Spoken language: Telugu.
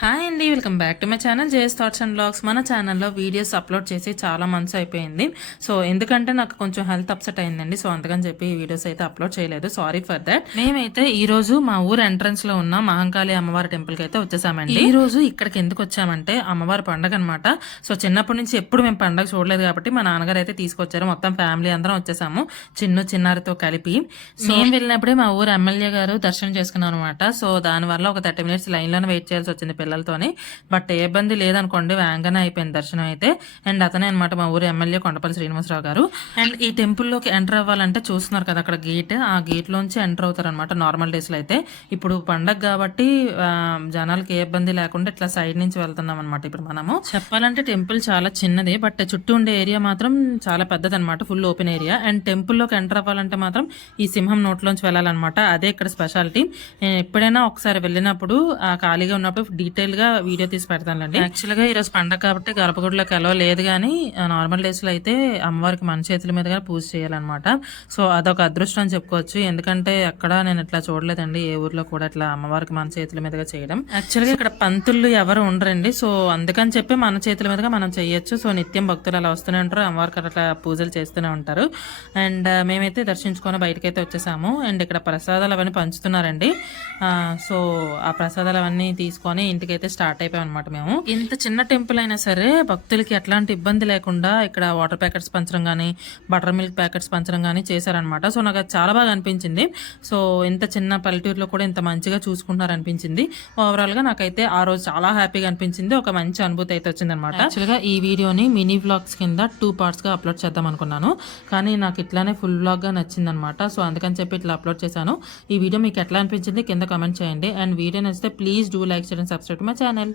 హాయ్ అండి welcome back to my channel JS thoughts and blogs. మన ఛానల్లో వీడియోస్ అప్లోడ్ చేసి చాలా మంత్స్ అయిపోయింది. సో ఎందుకంటే నాకు కొంచెం హెల్త్ అప్సెట్ అయిందండి సో అందుకని చెప్పి ఈ వీడియోస్ అయితే అప్లోడ్ చేయలేదు. Sorry for that. మేమైతే ఈ రోజు మా ఊరు ఎంట్రన్స్లో ఉన్న మహంకాళి అమ్మవారి టెంపుల్కి అయితే వచ్చేసామండి. ఈ రోజు ఇక్కడికి ఎందుకు వచ్చామంటే అమ్మవారి పండగ అనమాట సో చిన్నప్పటి నుంచి ఎప్పుడు మేము పండగ చూడలేదు కాబట్టి మా నాన్నగారు అయితే తీసుకొచ్చారు. మొత్తం ఫ్యామిలీ అందరం వచ్చేసాము చిన్ను చిన్నారితో కలిపి. మేము వెళ్ళినప్పుడే మా ఊరు ఎమ్మెల్యే గారు దర్శనం చేసుకున్నాం అనమాట సో దాని వల్ల ఒక థర్టీ మినిట్స్ లైన్లోనే వెయిట్ చేయాల్సి వచ్చింది పిల్లలతోని. బట్ ఏ ఇబ్బంది లేదనుకోండి వేగంగానే అయిపోయింది దర్శనం అయితే. అండ్ అతనే అనమాట మా ఊరు ఎమ్మెల్యే కొండపల్లి శ్రీనివాసరావు గారు. అండ్ ఈ టెంపుల్లోకి ఎంటర్ అవ్వాలంటే చూస్తున్నారు కదా అక్కడ గేట్. ఆ గేట్లోంచి ఎంటర్ అవుతారనమాట నార్మల్ డేస్లో అయితే. ఇప్పుడు పండగ కాబట్టి జనాలకి ఏ ఇబ్బంది లేకుండా ఇట్లా సైడ్ నుంచి వెళ్తున్నాం అనమాట ఇప్పుడు మనము. చెప్పాలంటే టెంపుల్ చాలా చిన్నది బట్ చుట్టూ ఉండే ఏరియా మాత్రం చాలా పెద్దది అనమాట ఫుల్ ఓపెన్ ఏరియా. అండ్ టెంపుల్లోకి ఎంటర్ అవ్వాలంటే మాత్రం ఈ సింహం నోట్లోంచి వెళ్ళాలన్నమాట. అదే ఇక్కడ స్పెషాలిటీ. నేను ఎప్పుడైనా ఒకసారి వెళ్ళినప్పుడు ఖాళీగా ఉన్నప్పుడు డీటెయిల్గా వీడియో తీసి పెడతానండి యాక్చువల్గా ఈరోజు పండగ కాబట్టి గర్భగుడిలోకి ఎలా లేదు కానీ నార్మల్ డేస్లో అయితే అమ్మవారికి మన చేతుల మీదుగా పూజ చేయాలన్నమాట. సో అదొక అదృష్టం అని చెప్పుకోవచ్చు. ఎందుకంటే అక్కడ నేను ఇట్లా చూడలేదండి. ఏ ఊర్లో కూడా ఇట్లా అమ్మవారికి మన చేతుల మీదుగా చేయడం. యాక్చువల్గా ఇక్కడ పంతులు ఎవరు ఉండరండి. సో అందుకని చెప్పి మన చేతుల మీదుగా మనం చేయొచ్చు. సో నిత్యం భక్తులు అలా వస్తూనే ఉంటారు. అమ్మవారికి అట్లా పూజలు చేస్తూనే ఉంటారు. అండ్ మేమైతే దర్శించుకొని బయటకైతే వచ్చేసాము. అండ్ ఇక్కడ ప్రసాదాలు అవన్నీ పంచుతున్నారండి. సో ఆ ప్రసాదాలు అవన్నీ తీసుకొని ఇంటికైతే స్టార్ట్ అయిపోయాం అనమాట మేము. ఇంత చిన్న టెంపుల్ అయినా సరే భక్తులకి ఎట్లాంటి ఇబ్బంది లేకుండా ఇక్కడ వాటర్ ప్యాకెట్స్ పంచడం కానీ బటర్ మిల్క్ ప్యాకెట్స్ పంచడం కానీ చేశారనమాట సో నాకు అది చాలా బాగా అనిపించింది. సో ఇంత చిన్న పల్లెటూరులో కూడా ఇంత మంచిగా చూసుకుంటున్నారు అనిపించింది. ఓవరాల్గా నాకైతే ఆ రోజు చాలా హ్యాపీగా అనిపించింది. ఒక మంచి అనుభూతి అయితే వచ్చింది అనమాట ఈ వీడియోని మినీ వ్లాగ్స్ కింద టూ పార్ట్స్గా అప్లోడ్ చేద్దాం అనుకున్నాను. కానీ నాకు ఇట్లానే ఫుల్ వ్లాగ్గా నచ్చిందనమాట నచ్చింది అనమాట సో అందుకని చెప్పి ఇట్లా అప్లోడ్ చేశాను. ఈ వీడియో మీకు ఎట్లా అనిపించింది కింద కమెంట్ చేయండి. అండ్ వీడియో నచ్చితే ప్లీజ్ డూ లైక్ చేయండి సబ్స్క్రైబ్ మై ఛానల్